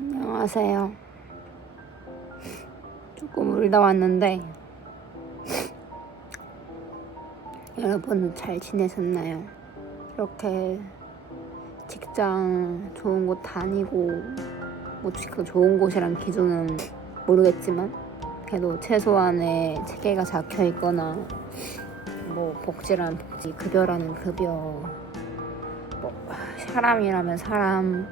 안녕하세요. 조금 울다 왔는데 여러분 잘 지내셨나요? 이렇게 직장 좋은 곳 다니고 뭐 그 좋은 곳이란 기준은 모르겠지만 그래도 최소한의 체계가 잡혀 있거나 뭐 복지라는 복지, 급여라는 급여, 뭐 사람이라면 사람,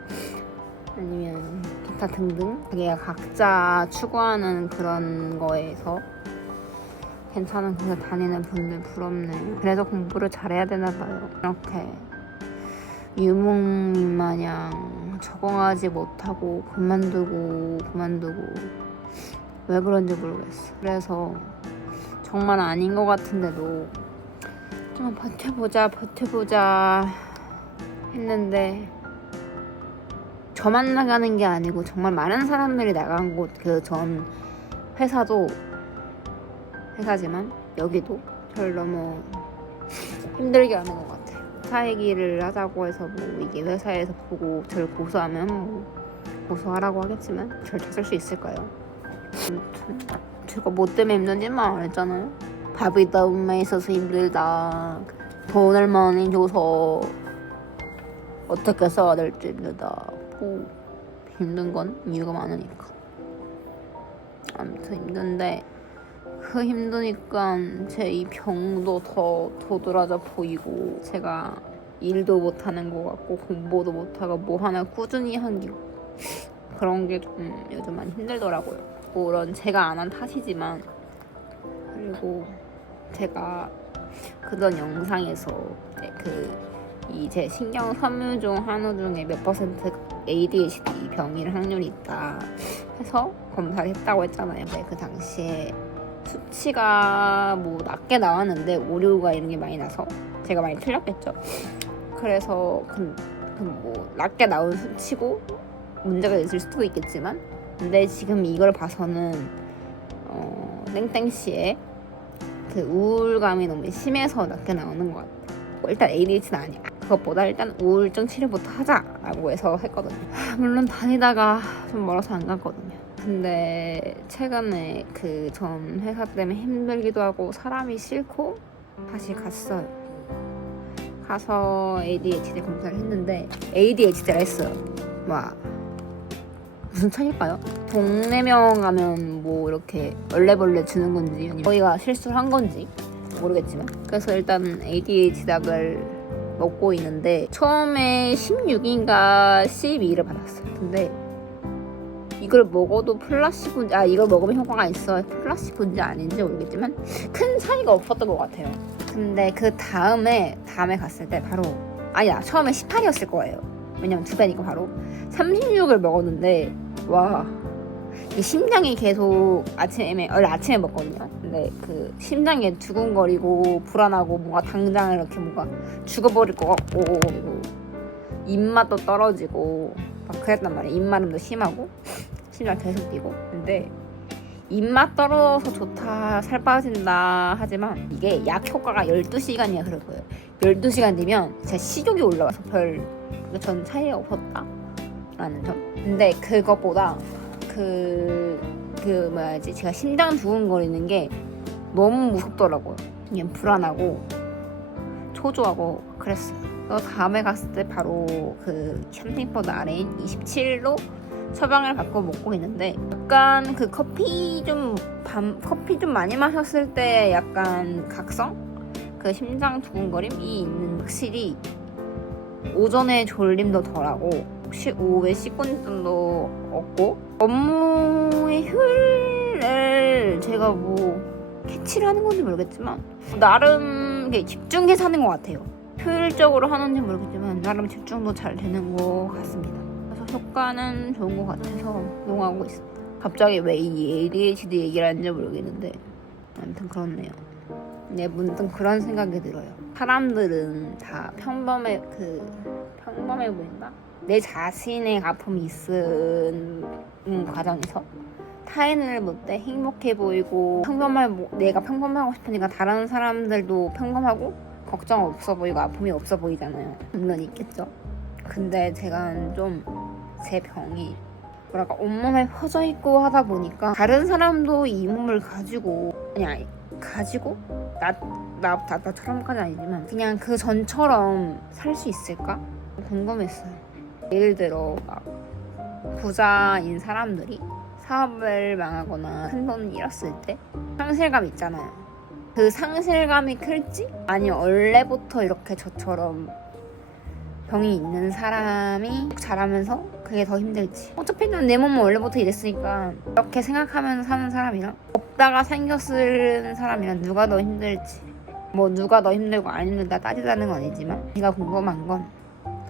아니면 기타 등등 자기가 각자 추구하는 그런 거에서 괜찮은 곳에 다니는 분들 부럽네. 그래서 공부를 잘해야 되나 봐요. 이렇게 유목민 마냥 적응하지 못하고 그만두고 왜 그런지 모르겠어. 그래서 정말 아닌 것 같은데도 좀 버텨보자 했는데 저만 나가는 게 아니고 정말 많은 사람들이 나간 곳, 그 전 회사지만 여기도 저를 너무 힘들게 하는 것 같아요. 회사 얘기를 하자고 해서 뭐 이게 회사에서 보고 저를 고소하면 뭐 고소하라고 하겠지만 저를 찾을 수 있을까요? 아무튼 제가 뭐 때문에 힘든지만 안 했잖아요. 밥이 너무 있어서 힘들다, 돈을 많이 줘서 어떻게 써야 될지 힘들다, 뭐 힘든 건 이유가 많으니까. 아무튼 힘든데 그 힘드니까 제 이 병도 더 도드라져 보이고 제가 일도 못하는 것 같고 공부도 못하고 뭐 하나 꾸준히 하기 그런 게 좀 요즘 많이 힘들더라고요. 물론 제가 안 한 탓이지만, 그리고 제가 그전 영상에서 제 신경 섬유 중 한우 중에 몇 퍼센트 ADHD 병일 확률이 있다 해서 검사를 했다고 했잖아요. 근데 그 당시에 수치가 뭐 낮게 나왔는데 오류가 이런 게 많이 나서 제가 많이 틀렸겠죠. 그래서 뭐 낮게 나온 수치고 문제가 있을 수도 있겠지만, 근데 지금 이걸 봐서는 땡땡씨의 그 우울감이 너무 심해서 낮게 나오는 것 같아요. 일단 ADHD는 아니야. 그것보다 일단 우울증 치료부터 하자라고 해서 했거든요. 물론 다니다가 좀 멀어서 안 갔거든요. 근데 최근에 그 전 회사 때문에 힘들기도 하고 사람이 싫고 다시 갔어요. 가서 ADHD 검사를 했는데 ADHD라 했어요. 와, 무슨 차일까요? 동네명 가면 뭐 이렇게 얼레벌레 주는 건지 아니면 저희가 실수를 한 건지 모르겠지만, 그래서 일단 ADHD 약을 먹고 있는데 처음에 16인가 12를 받았어요. 근데 이걸 먹어도 플라시보인지, 이걸 먹으면 효과가 있어 플라시보인지 아닌지 모르겠지만 큰 차이가 없었던 것 같아요. 근데 그 다음에 갔을 때 바로 처음에 18이었을 거예요. 왜냐면 2배니까 바로 36을 먹었는데 와, 이 심장이 계속 원래 아침에 먹거든요. 근데 그 심장이 두근거리고 불안하고 뭔가 당장 이렇게 뭔가 죽어버릴 것 같고 입맛도 떨어지고 막 그랬단 말이에요. 입마름도 심하고 심장 계속 뛰고. 근데 입맛 떨어져서 좋다, 살 빠진다 하지만 이게 약 효과가 12시간이야 그럴 거예요. 12시간 뒤면 제 식욕이 올라와서 전 차이가 없었다라는 점. 근데 그것보다 제가 심장 두근거리는 게 너무 무섭더라고요. 그냥 불안하고 초조하고 그랬어요. 다음에 갔을 때 바로 그 샴팅포드 아래인 27로 처방을 받고 먹고 있는데, 약간 그 커피 좀 많이 마셨을 때 약간 각성? 그 심장 두근거림이 있는, 확실히 오전에 졸림도 덜하고 오후에 식곤증도 없고 업무의 효율을 제가 뭐 캐치를 하는 건지 모르겠지만 나름 집중해서 하는 것 같아요. 효율적으로 하는지 모르겠지만 나름 집중도 잘 되는 것 같습니다. 그래서 효과는 좋은 것 같아서 이용하고 있습니다. 갑자기 왜 이 ADHD 얘기를 하는지 모르겠는데 아무튼 그렇네요. 네, 문득 그런 생각이 들어요. 사람들은 다 평범해 보인다? 내 자신의 아픔이 있는 과정에서 타인을 볼 때 행복해 보이고 내가 평범하고 싶으니까 다른 사람들도 평범하고 걱정 없어 보이고 아픔이 없어 보이잖아요. 물론 있겠죠. 근데 제가 좀 제 병이 뭐랄까 온몸에 퍼져 있고 하다 보니까 다른 사람도 이 몸을 가지고 가지고 나처럼까지 아니지만 그냥 그 전처럼 살 수 있을까 궁금했어요. 예를 들어 막 부자인 사람들이 사업을 망하거나 큰 돈을 잃었을 때 상실감 있잖아요. 그 상실감이 클지 아니면 원래부터 이렇게 저처럼 병이 있는 사람이 자라면서 그게 더 힘들지. 어차피 내 몸은 원래부터 이랬으니까 이렇게 생각하면서 사는 사람이랑 없다가 생겼을 사람이랑 누가 더 힘들지. 뭐 누가 더 힘들고 안 힘들다 따지자는 건 아니지만 제가 궁금한 건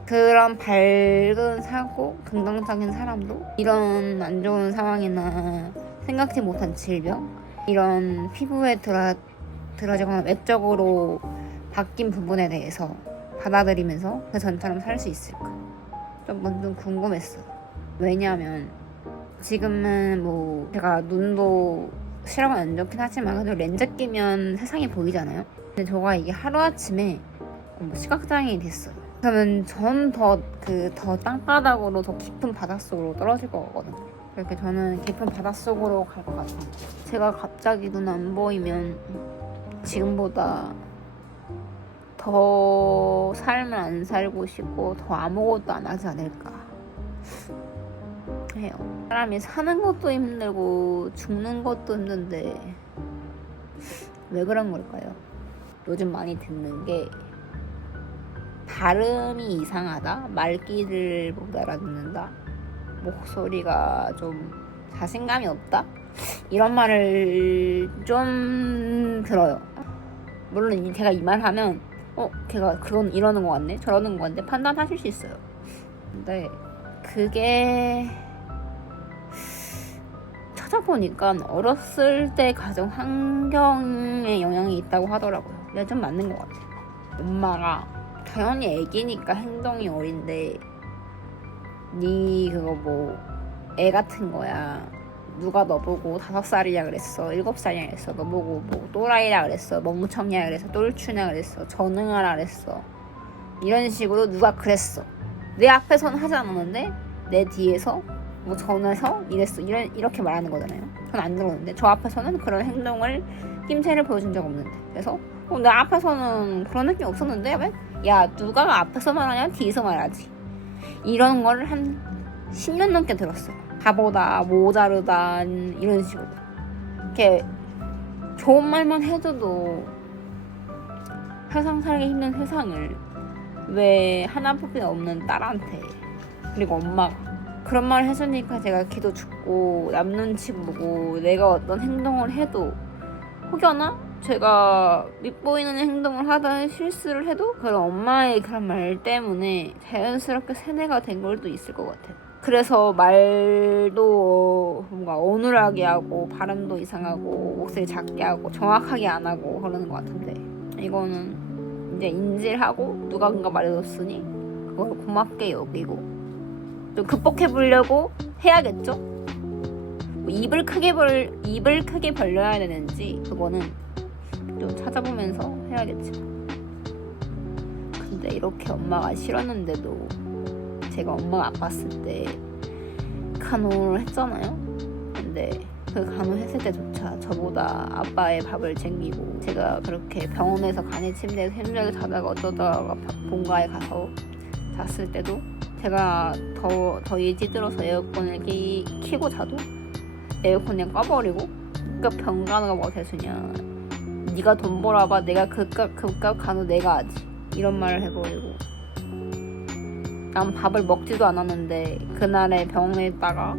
그런 밝은 사고 긍정적인 사람도 이런 안 좋은 상황이나 생각지 못한 질병 이런 피부에 들어지거나 외적으로 바뀐 부분에 대해서 받아들이면서 그 전처럼 살 수 있을까 좀 궁금했어. 왜냐하면 지금은 뭐 제가 눈도 시력은 안 좋긴 하지만 그래도 렌즈 끼면 세상이 보이잖아요. 근데 저가 이게 하루아침에 시각장애인이 됐어요. 그러면 전 더 땅바닥으로 더 깊은 바닷속으로 떨어질 것 같거든요. 그렇게 저는 깊은 바닷속으로 갈 것 같아요. 제가 갑자기 눈 안 보이면 지금보다 더 삶을 안 살고 싶고 더 아무것도 안 하지 않을까 해요. 사람이 사는 것도 힘들고 죽는 것도 힘든데 왜 그런 걸까요? 요즘 많이 듣는 게 발음이 이상하다, 말귀를 못 알아듣는다, 목소리가 좀 자신감이 없다 이런 말을 좀 들어요. 물론 제가 이 말 하면 걔가 이러는 거 같네 저러는 거 같네 판단하실 수 있어요. 근데 그게 찾아보니까 어렸을 때 가정 환경에 영향이 있다고 하더라고요. 근데 좀 맞는 것 같아요. 엄마가 당연히 애기니까 행동이 어린데 니 그거 뭐 애 같은 거야. 누가 너보고 5살이냐 그랬어 7살이냐 그랬어 너보고 뭐 또라이라 그랬어 멍청이야 그랬어 똘추냐 그랬어 전응하라 그랬어 이런 식으로 누가 그랬어. 내 앞에서는 하지 않았는데 내 뒤에서 뭐 전해서 이랬어 이렇게 말하는 거잖아요. 전 안 들었는데 저 앞에서는 그런 행동을 낌새를 보여준 적 없는데 그래서 내 앞에서는 그런 느낌 없었는데 왜? 야 누가 앞에서 말하냐 뒤에서 말하지 이런 거를 한 10년 넘게 들었어요. 바보다 모자르다 이런 식으로 이렇게 좋은 말만 해줘도 세상 살기 힘든 세상을 왜 하나뿐이 없는 딸한테 그리고 엄마가 그런 말을 해주니까 제가 기도 죽고 남 눈치 보고 내가 어떤 행동을 해도 혹여나 제가 밉보이는 행동을 하다 실수를 해도 그런 엄마의 그런 말 때문에 자연스럽게 세뇌가 된 걸도 있을 것 같아요. 그래서 말도 뭔가 어눌하게 하고 발음도 이상하고 목소리 작게 하고 정확하게 안 하고 그러는 것 같은데 이거는 이제 인지를 하고 누가 말해줬으니 그걸 고맙게 여기고 좀 극복해보려고 해야겠죠? 뭐 입을 크게 벌려야 되는지 그거는 좀 찾아보면서 해야겠죠. 근데 이렇게 엄마가 싫었는데도 제가 엄마가 아팠을 때 간호를 했잖아요. 근데 그 간호했을 때조차 저보다 아빠의 밥을 챙기고 제가 그렇게 병원에서 간이 침대에서 힘들게 자다가 어쩌다가 본가에 가서 잤을 때도 제가 더위 찌들어서 에어컨을 켜고 자도 에어컨 그냥 꺼버리고 그깟 병간호가 뭐가 대수냐 네가 돈 벌어봐 내가 그깟 간호 내가 하지 이런 말을 해버리고 난 밥을 먹지도 않았는데 그날에 병원에 있다가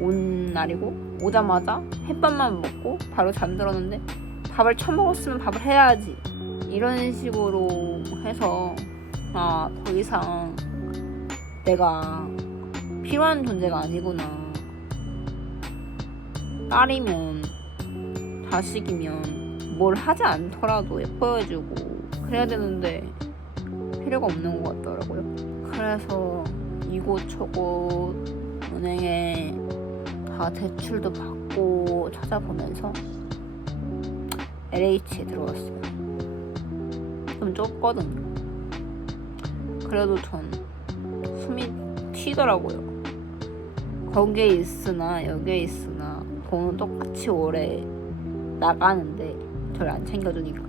온 날이고 오자마자 햇밥만 먹고 바로 잠들었는데 밥을 처먹었으면 밥을 해야지 이런 식으로 해서 더 이상 내가 필요한 존재가 아니구나. 딸이면 자식이면 뭘 하지 않더라도 예뻐해주고 그래야 되는데 필요가 없는 것 같더라고요. 그래서 이곳저곳 은행에 다 대출도 받고 찾아보면서 LH에 들어왔어요. 좀 좁거든요. 그래도 전 숨이 튀더라고요. 거기에 있으나 여기에 있으나 돈은 똑같이 오래 나가는데 저를 안 챙겨주니까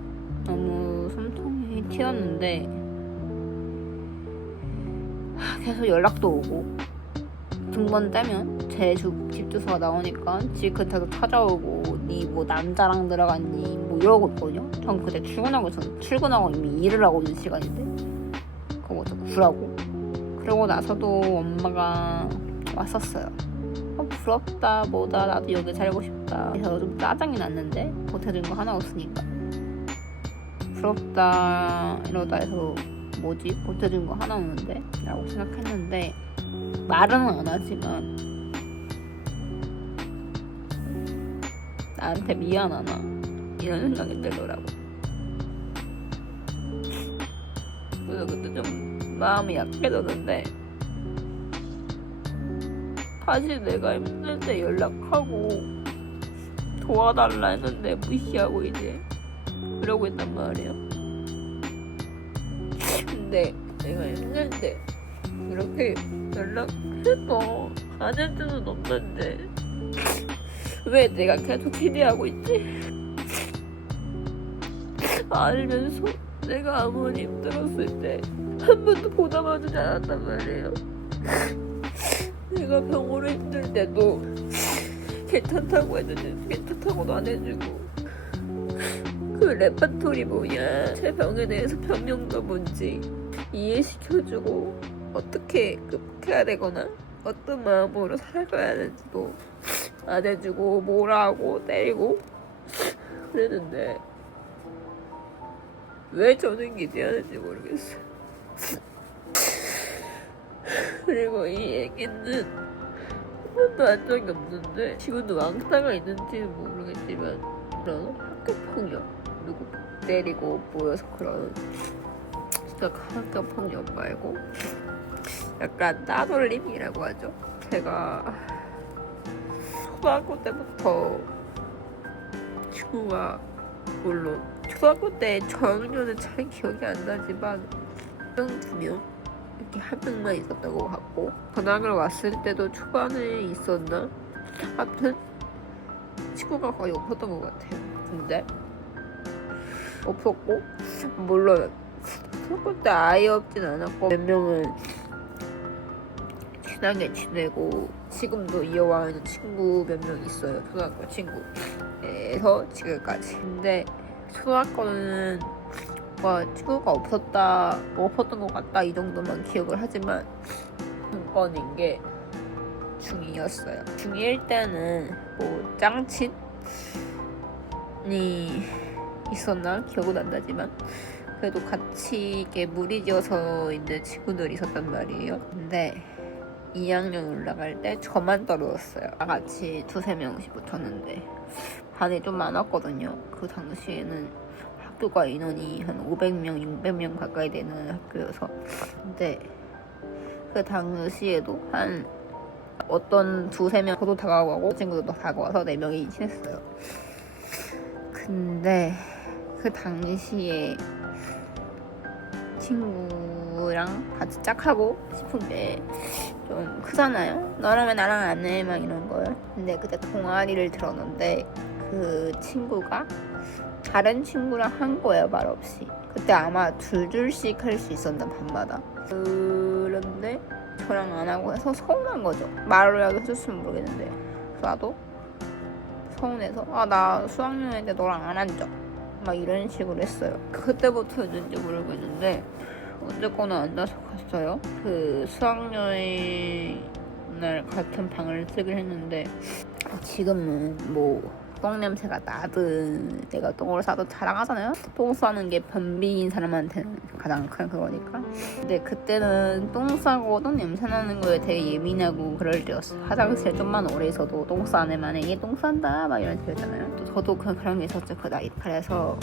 너무 숨통이 튀었는데 계속 연락도 오고 등본 떼면 제 집 주소가 나오니까 집 근처도 찾아오고 니 뭐 남자랑 들어갔니 뭐 이러고 있거든요. 전 그때 출근하고 이미 일을 하고 있는 시간인데 그거 좀 구라고. 그러고 나서도 엄마가 왔었어요. 부럽다 뭐다 나도 여기 살고 싶다. 그래서 좀 짜증이 났는데 보태준 거 하나 없으니까 부럽다 이러다 해서 뭐지 보태준 거 하나 없는데 라고 생각했는데 말은 안 하지만 나한테 미안하나 이런 생각이 들더라고. 그래서 그때 좀 마음이 약해졌는데 다시 내가 힘들 때 연락하고 도와달라 했는데 무시하고 이제 그러고 있단 말이에요. 근데 내가 힘들 때 이렇게 연락해도 안 해주는 없는데 왜 내가 계속 기대하고 있지? 알면서 내가 아무리 힘들었을 때 한 번도 보답해주지 않았단 말이에요. 내가 병으로 힘들 때도 괜찮다고 했는데 괜찮다고도 안 해주고 그 레파토리 뭐냐 제 병에 대해서 병명도 뭔지 이해시켜주고 어떻게 극복해야 되거나 어떤 마음으로 살아가야 하는지도 안 해주고 뭐라고 때리고 그랬는데 왜 저는 기대하는지 모르겠어요. 그리고 이 얘기는 한 번도 한 적이 없는데 지금도 왕따가 있는지는 모르겠지만 그런 학교폭력 누구 때리고 모여서 그런 진짜 학교폭력 말고 약간 따돌림이라고 하죠. 제가 초등학교 때부터 친구가 물론 초등학교 때 저학년은 잘 기억이 안 나지만 1명, 2명 이렇게 한 명만 있었던 것 같고 전학을 왔을 때도 초반에 있었나? 아무튼 친구가 거의 없었던 것 같아요. 근데 없었고 물론 초등학교 때 아예 없진 않았고 몇 명은 친하게 지내고 지금도 이어와 있는 친구 몇 명 있어요. 초등학교 친구에서 지금까지. 근데 초등학교는 친구가 없었던 것 같다 이 정도만 기억을 하지만 중권인 게 중2였어요. 중1 때는 뭐 짱친이 있었나 기억은 안 나지만 그래도 같이 이게 무리지어서 있는 친구들이 있었단 말이에요. 근데 2학년 올라갈 때 저만 떨어졌어요. 다 같이 2-3명씩 붙었는데 반이 좀 많았거든요. 그 당시에는 학교가 인원이 한 500명, 600명 가까이 되는 학교여서. 근데 그 당시에도 한 어떤 2-3명 저도 다가오고 친구들도 다가와서 4명이 친했어요. 근데 그 당시에 친구랑 같이 짝하고 싶은 게 좀 크잖아요. 너랑 왜 나랑 안 해? 막 이런 거요. 근데 그때 동아리를 들었는데 그 친구가 다른 친구랑 한 거예요. 말 없이. 그때 아마 둘씩 할 수 있었나 밤마다. 그런데 저랑 안 하고 해서 서운한 거죠. 말이라도 해줬으면 모르겠는데 나도 서운해서 나 수학여행 때 너랑 안 앉아 막 이런 식으로 했어요. 그때부터였는지 모르겠는데 어쨌거나 앉아서 갔어요. 그 수학여행 날 같은 방을 쓰긴 했는데 지금은 뭐 똥 냄새가 나든 내가 똥을 싸도 자랑하잖아요. 똥 싸는 게 변비인 사람한테는 가장 큰 그거니까. 근데 그때는 똥 싸고 똥 냄새 나는 거에 되게 예민하고 그럴 때였어요. 화장실에 좀만 오래 있어도 똥 싸는 만에 얘 똥 싼다 막 이런 때였잖아요. 또 저도 그런 게 있었죠 그 나이. 그래서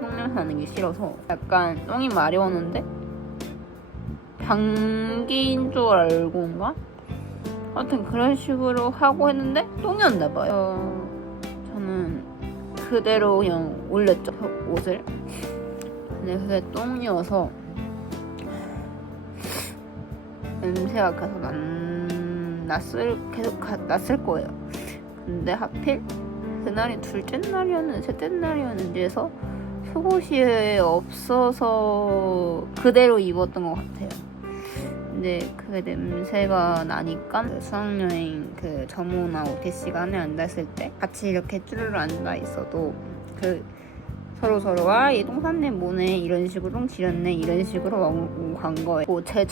똥 냄새 나는 게 싫어서 약간 똥이 마려웠는데 방귀인 줄 알고인가? 하여튼 그런 식으로 하고 했는데 똥이었나 봐요. 저는 그대로 그냥 올렸죠 옷을. 근데 그게 똥이어서 냄새가 계속 계속 났을 거예요. 근데 하필 그날이 둘째 날이었는지 셋째 날이었는지 해서 속옷이 없어서 그대로 입었던 것 같아요. 근데 그게 냄새가 나니까 그 수학여행 그 점호나 오태씨가 안에 앉았을 때 같이 이렇게 쭈르르 앉아 있어도 그 서로가 얘 똥 쌌네 뭐네 이런 식으로 똥 지렸네 이런 식으로 간 거예요. 제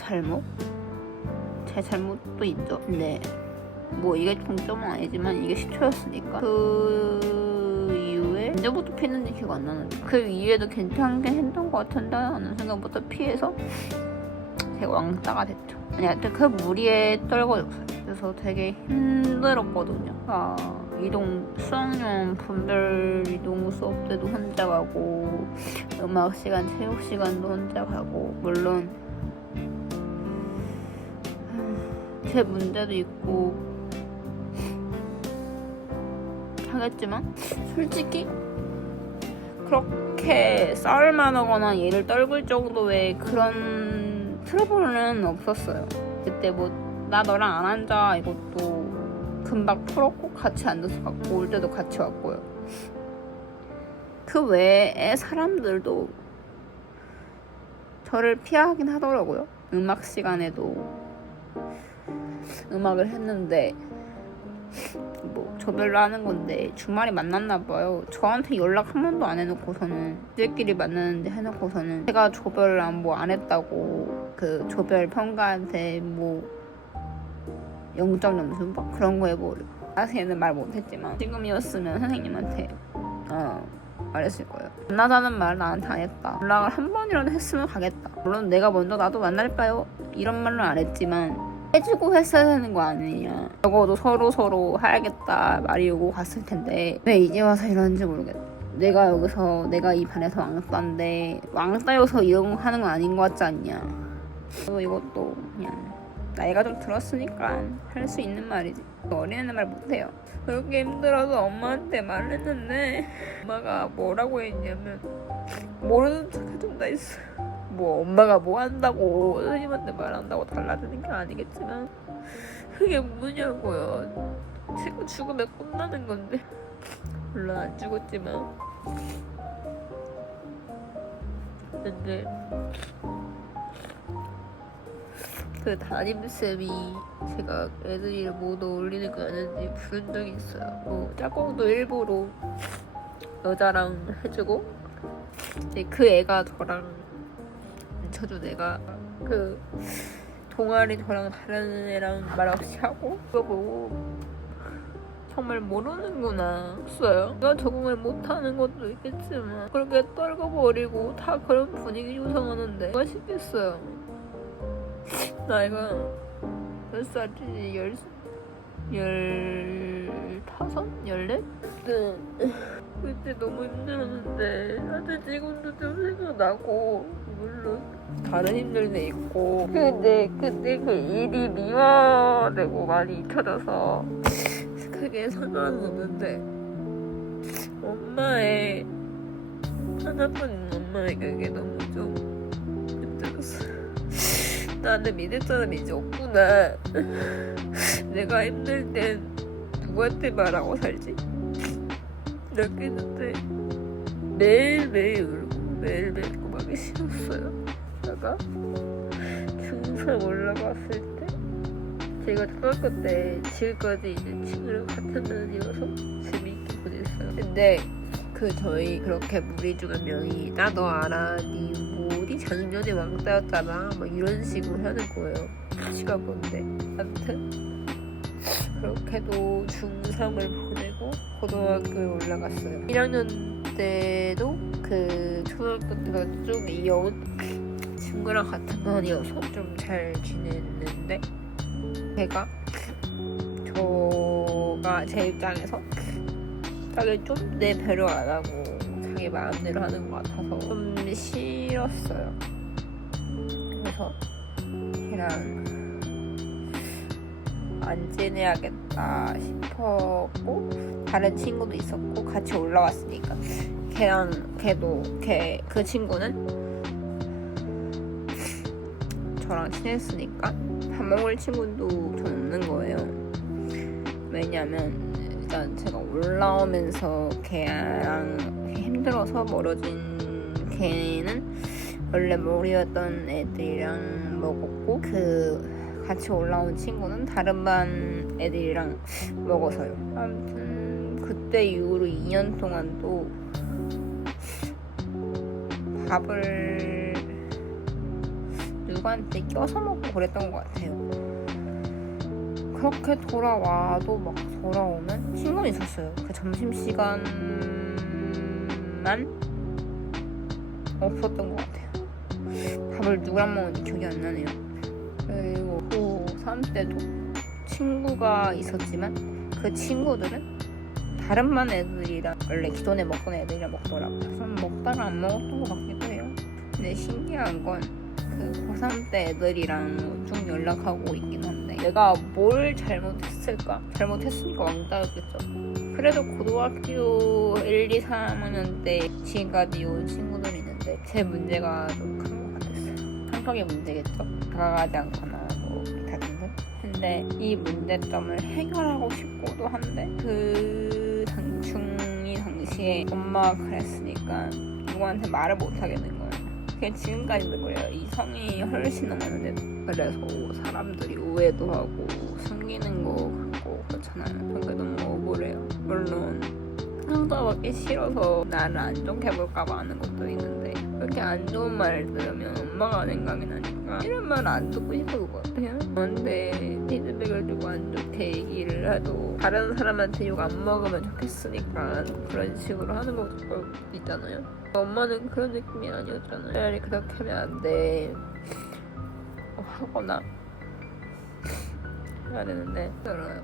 잘못도 있죠. 근데 뭐 이게 동점은 아니지만 이게 시초였으니까 그 이후에 언제부터 피했는지 기억 안 나는데 그 이후에도 괜찮게 했던 것 같은데 어느 순간부터 피해서 제가 왕따가 됐죠. 아니 하여튼 그 무리에 떨궈졌어요. 그래서 되게 힘들었거든요. 수학여행 분별 이동 수업 때도 혼자 가고 음악 시간, 체육 시간도 혼자 가고 물론 제 문제도 있고 하겠지만 솔직히 그렇게 싸울만 하거나 얘를 떨굴 정도의 그런 트러블은 없었어요. 그때 뭐 나 너랑 안 앉아 이것도 금방 풀었고 같이 앉아서 갔고 올 때도 같이 왔고요. 그 외에 사람들도 저를 피하긴 하더라고요. 음악 시간에도 음악을 했는데 뭐 조별로 하는 건데 주말에 만났나 봐요. 저한테 연락 한 번도 안 해놓고서는 저희끼리 만나는데 해놓고서는 제가 조별 안 했다고 그 조별 평가한테 뭐 0점 점수 막 그런 거 해버리고 사실은 말 못했지만 지금이었으면 선생님한테 말했을 거예요. 만나자는 말 나한테 안 했다. 연락을 한 번이라도 했으면 가겠다. 물론 내가 먼저 나도 만날까요? 이런 말은 안 했지만 해주고 했어야 되는 거 아니냐. 적어도 서로 해야겠다 말이 오고 갔을 텐데 왜 이제 와서 이러는지 모르겠다. 내가 이 반에서 왕따인데 왕따여서 이런 거 하는 건 아닌 것 같지 않냐. 그래서 이것도 그냥 나이가 좀 들었으니까 할 수 있는 말이지. 어린애는 말 못해요. 그렇게 힘들어서 엄마한테 말했는데 엄마가 뭐라고 했냐면 모르는 척 해준다 했어. 뭐 엄마가 뭐 한다고 선생님한테 말한다고 달라지는 게 아니겠지만 그게 뭐냐고요. 친구 죽으면 끝나는 건데 물론 안 죽었지만 근데 그 담임쌤이 제가 애들이 못 어울리는 거 아는지 부른 적이 있어요. 뭐 짝꿍도 일부러 여자랑 해주고 이제 그 애가 저랑 쳐준 애가 그 동아리 저랑 다른 애랑 말없이 하고 그거 보고 정말 모르는구나 했어요. 내가 적응을 못하는 것도 있겠지만 그렇게 떨궈버리고 다 그런 분위기 조성하는데 누가 싶겠어요. 나이가 몇 살이지? 15? 14? 그때 너무 힘들었는데 사실 지금도 좀 생각나고 물론 다른 힘든 데 있고 근데 그때 그 일이 미화되고 많이 잊혀져서 크게 상관은 없는데 엄마의 하나뿐인 엄마의 그게 너무 좀 힘들었어요. 나는 믿을 사람이 이제 없구나. 내가 힘들 땐 누구한테 말하고 살지? 이렇게 했는데 매일매일 울고 매일매일 꼬박이 싫었어요. 다가 중3 올라갔을 때 제가 초등학교 때 지금까지 있는 친구랑 같은 반이어서 재미있게 보냈어요. 근데 저희 그렇게 무리 중 한 명이 나 너 알아? 니 작년에 왕따였잖아 막 이런 식으로 하는 거예요. 시가 뭔데 아무튼 그렇게도 중3을 보내고 고등학교에 올라갔어요. 1학년 때도 그 초등학교 때가 쭉 이어온 친구랑 같은 반이어서 좀 잘 지냈는데 제가 제 입장에서 자기 좀 내 배려 안 하고 자기 마음대로 하는 것 같아서 좀 싫었어요. 그래서 걔랑 안 지내야겠다 싶었고 다른 친구도 있었고 같이 올라왔으니까 그 친구는 저랑 친했으니까 밥 먹을 친구도 전 없는 거예요. 왜냐면 일단 제가 올라오면서 걔랑 힘들어서 멀어진 걔는 원래 머리였던 애들이랑 먹었고 그 같이 올라온 친구는 다른 반 애들이랑 먹어서요. 아무튼 그때 이후로 2년 동안 또 밥을 누구한테 껴서 먹고 그랬던 것 같아요. 그렇게 돌아와도 막 돌아오면 친구는 있었어요. 그 점심시간만 없었던 것 같아요. 밥을 누구랑 먹는지 기억이 안 나네요. 그리고 고3 때도 친구가 있었지만 그 친구들은 다른 반 애들이랑 원래 기존에 먹던 애들이랑 먹더라고요. 그래서 먹다가 안 먹었던 것 같기도 해요. 근데 신기한 건 그 고3 때 애들이랑 쭉 연락하고 있긴 한데 내가 뭘 잘못했을까? 잘못했으니까 왕따였겠죠. 그래도 고등학교 1, 2, 3학년 때 지금까지 온 친구들이 있는데 제 문제가 좀 큰 것 같았어요. 성격의 문제겠죠. 다가가지 않거나 뭐 기타 등등. 근데 이 문제점을 해결하고 싶고도 한데 그 중2 당시에 엄마가 그랬으니까 누구한테 말을 못 하겠는 거예요. 그게 지금까지도 그래요. 이 성이 훨씬 넘었는데 그래서 사람들이 오해도 하고 숨기는 거 같고 그렇잖아요. 그게 너무 억울해요. 물론 상처받기 싫어서 나를 안 좋게 볼까봐 하는 것도 있는데 그렇게 안 좋은 말 들으면 엄마가 생각이 나니까 이런 말 안 듣고 싶은 것 같아요. 근데 피드백을 주고 안 좋게 얘기를 해도 다른 사람한테 욕 안 먹으면 좋겠으니까 그런 식으로 하는 것도 있잖아요. 엄마는 그런 느낌이 아니었잖아요. 차라리 그렇게 하면 안 돼 하거나 해야 되는데 들어요.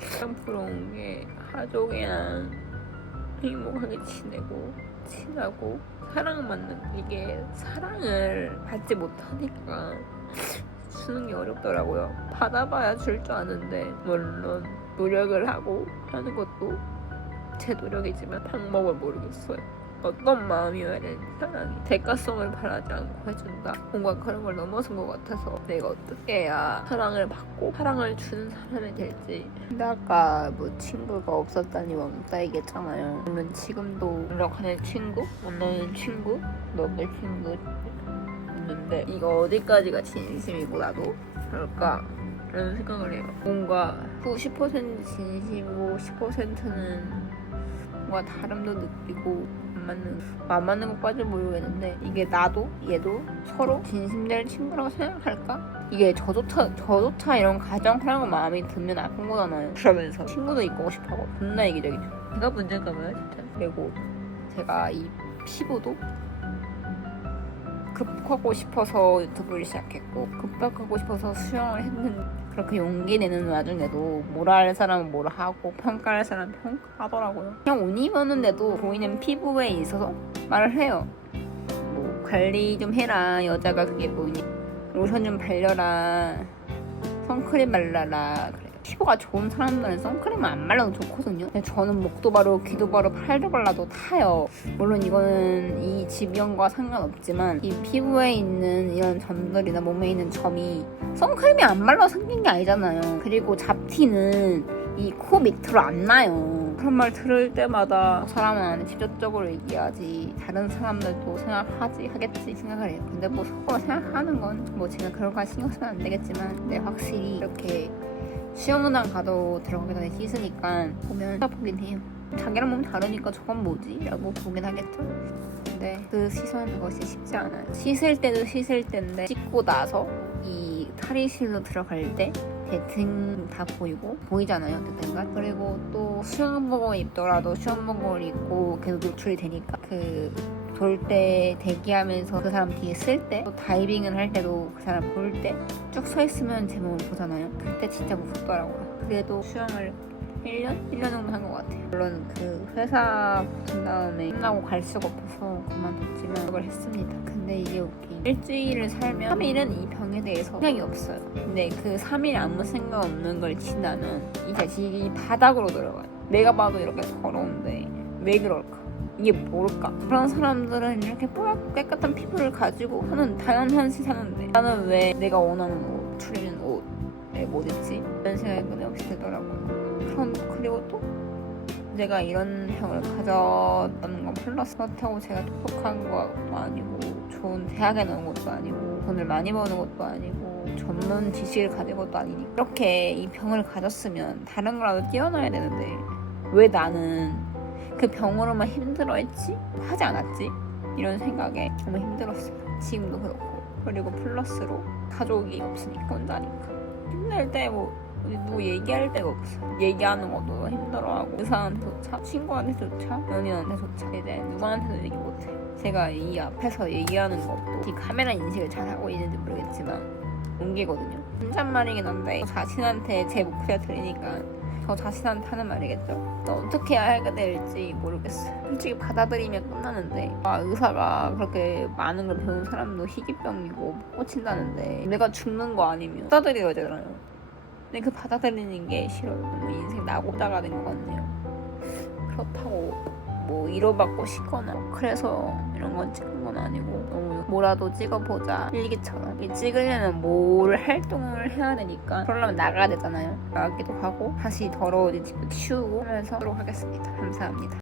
가장 부러운 게 가족이랑 행복하게 지내고 친하고 사랑받는 이게 사랑을 받지 못하니까 주는 게 어렵더라고요. 받아봐야 줄 줄 아는데 물론 노력을 하고 하는 것도 제 노력이지만 방법을 모르겠어요. 어떤 마음이어야 되는지 사랑이 대가성을 바라지 않고 해준다. 뭔가 그런 걸 넘어선 것 같아서 내가 어떻게 해야 사랑을 받고 사랑을 주는 사람이 될지. 근데 아까 뭐 친구가 없었다니 왕따 얘기했잖아요. 물론 지금도 연락하는 친구, 만나는 친구, 먹을 친구 있는데 이거 어디까지가 진심이고 나도 그럴까? 라는 생각을 해요. 뭔가 90% 진심이고 10%는 뭔가 다름도 느끼고 안 맞는 것까지 모르겠는데 이게 나도 얘도 서로 진심될 친구라고 생각할까? 이게 저조차 이런 가정사랑 마음이 들면 아픈 거잖아요. 그러면서 친구도 있고 싶어하고 존나 이기적이죠. 제가 문제인가 봐요 진짜. 그리고 제가 이 피부도 급하고 싶어서 유튜브를 시작했고 급박하고 싶어서 수영을 했는데 그렇게 용기 내는 와중에도 뭐라 할 사람은 뭐라 하고 평가할 사람은 평가하더라고요. 그냥 옷 입었는데도 보이는 피부에 있어서 말을 해요. 뭐 관리 좀 해라. 여자가 그게 뭐니. 로션 좀 발려라. 선크림 발라라. 그래요. 피부가 좋은 사람들은 선크림을 안 발라도 좋거든요. 근데 저는 목도 바르고 귀도 바르고 팔도 발라도 타요. 물론 이거는 이 지병과 상관없지만 이 피부에 있는 이런 점들이나 몸에 있는 점이 선크림이 안 발라서 생긴 게 아니잖아요. 그리고 잡티는 이 코 밑으로 안 나요. 그런 말 들을 때마다 사람은 직접적으로 얘기하지 다른 사람들도 하겠지 생각을 해요. 근데 뭐 속으로 생각하는 건 뭐 제가 그런 거 신경 쓰면 안 되겠지만 근데 확실히 이렇게 수영장 가도 들어가기 전에 씻으니까 보면 보긴 해요. 자기랑 몸 다르니까 저건 뭐지? 라고 보긴 하겠죠. 근데 그 씻어내는 것이 쉽지 않아요. 씻을 때도 씻을 때인데 씻고 나서 이 탈의실로 들어갈 때 제 등 다 보이잖아요. 그때가. 그리고 또 수영복을 입더라도 수영복을 입고 계속 노출이 되니까 그 돌 때 대기하면서 그 사람 뒤에 쓸 때 또 다이빙을 할 때도 그 사람 볼 때 쭉 서 있으면 제 몸을 보잖아요. 그때 진짜 무섭더라고요. 그래도 수영을 1년 정도 한 것 같아요. 물론 그 회사 붙은 다음에 끝나고 갈 수가 없어서 그만뒀지만 그걸 했습니다. 근데 이게 웃긴 일주일을 살면 3일은 이 병에 대해서 생각이 없어요. 근데 그 3일 아무 생각 없는 걸 지나면 이 자식이 바닥으로 들어가요. 내가 봐도 이렇게 더러운데 왜 그럴까? 이게 뭘까? 그런 사람들은 이렇게 뽀얗고 깨끗한 피부를 가지고 하는 당연한 시 사는데 나는 왜 내가 원하는 옷, 추리는 옷 왜 못했지? 이런 생각이 끊임없이 들더라고요. 그리고 또 내가 이런 병을 가졌다는 건 플러스 그렇다고 제가 똑똑한 것도 아니고 좋은 대학에 나온 것도 아니고 돈을 많이 버는 것도 아니고 전문 지식을 가진 것도 아니니까 이렇게 이 병을 가졌으면 다른 거라도 뛰어나야 되는데 왜 나는 그 병으로만 힘들어했지? 하지 않았지? 이런 생각에 너무 힘들었어요. 지금도 그렇고. 그리고 플러스로 가족이 없으니까 혼자니까 힘들 때 누구 얘기할 데가 없어. 얘기하는 것도 힘들어하고 의사한테조차 친구한테조차 연인한테조차 이제 누구한테도 얘기 못해. 제가 이 앞에서 얘기하는 것도 이 카메라 인식을 잘하고 있는지 모르겠지만 옮기거든요. 혼잣말이긴 한데 자신한테 제 목소리가 들리니까 저 자신한테 하는 말이겠죠. 어떻게 해야 하게 될지 모르겠어요. 솔직히 받아들이면 끝나는데 의사가 그렇게 많은 걸 배운 사람도 희귀병이고 못 고친다는데 내가 죽는 거 아니면 받아들여야 되잖아요. 근데 그 받아들이는 게 싫어요. 너무 인생 낙오자가 된 것 같네요. 그렇다고 위로받고 싶거나 그래서 이런 건 찍은 건 아니고 너무 뭐라도 찍어보자 일기처럼 찍으려면 뭘 활동을 해야 되니까 그러려면 나가야 되잖아요. 나가기도 하고 다시 더러워진 집도 치우고 하면서 하도록 하겠습니다. 감사합니다.